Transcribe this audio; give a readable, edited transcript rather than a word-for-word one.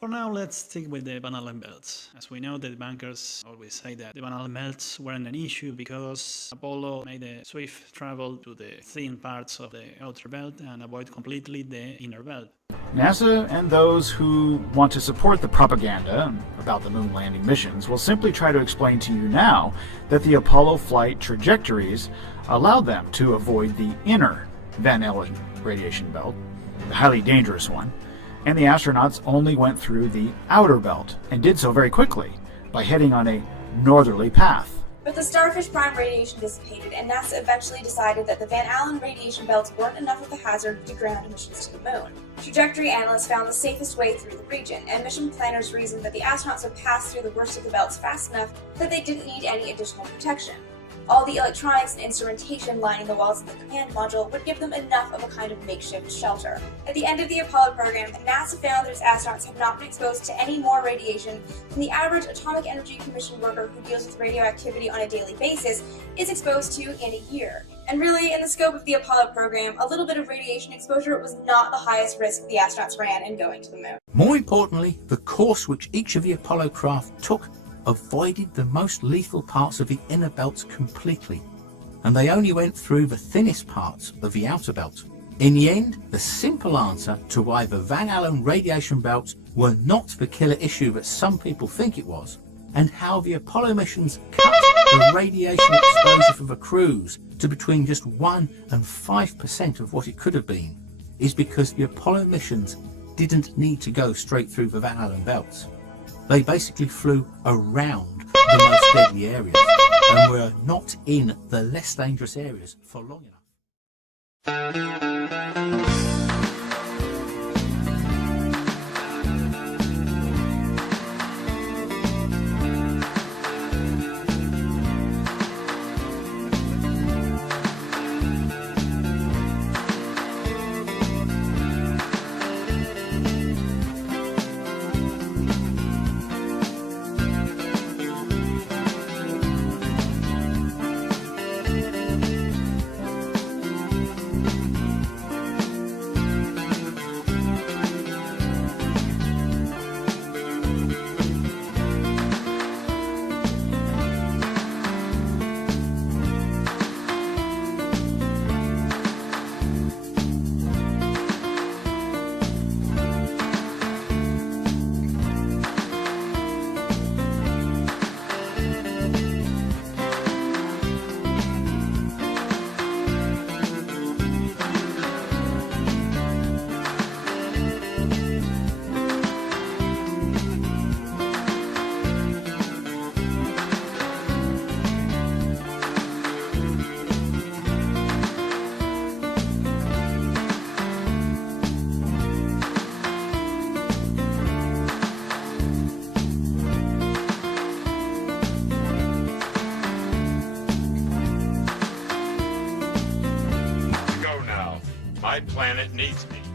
For now, let's stick with the Van Allen belts. As we know, the debunkers always say that the Van Allen belts weren't an issue because Apollo made a swift travel to the thin parts of the outer belt and avoid completely the inner belt. NASA and those who want to support the propaganda about the moon landing missions will simply try to explain to you now that the Apollo flight trajectories allowed them to avoid the inner Van Allen radiation belt, the highly dangerous one, and the astronauts only went through the outer belt and did so very quickly by heading on a northerly path. But the starfish prime radiation dissipated, and NASA eventually decided that the Van Allen radiation belts weren't enough of a hazard to ground missions to the moon. Trajectory analysts found the safest way through the region, and mission planners reasoned that the astronauts would pass through the worst of the belts fast enough that they didn't need any additional protection. All the electronics and instrumentation lining the walls of the command module would give them enough of a kind of makeshift shelter. At the end of the Apollo program, NASA found that its astronauts had not been exposed to any more radiation than the average Atomic Energy Commission worker who deals with radioactivity on a daily basis is exposed to in a year. And really, in the scope of the Apollo program, a little bit of radiation exposure was not the highest risk the astronauts ran in going to the moon. More importantly, the course which each of the Apollo craft took avoided the most lethal parts of the inner belts completely, and they only went through the thinnest parts of the outer belt. In the end, the simple answer to why the Van Allen radiation belts were not the killer issue that some people think it was, and how the Apollo missions cut the radiation exposure for the crews to between just 1% and 5% of what it could have been, is because the Apollo missions didn't need to go straight through the Van Allen belts. They basically flew around the most deadly areas and were not in the less dangerous areas for long enough. My planet needs me.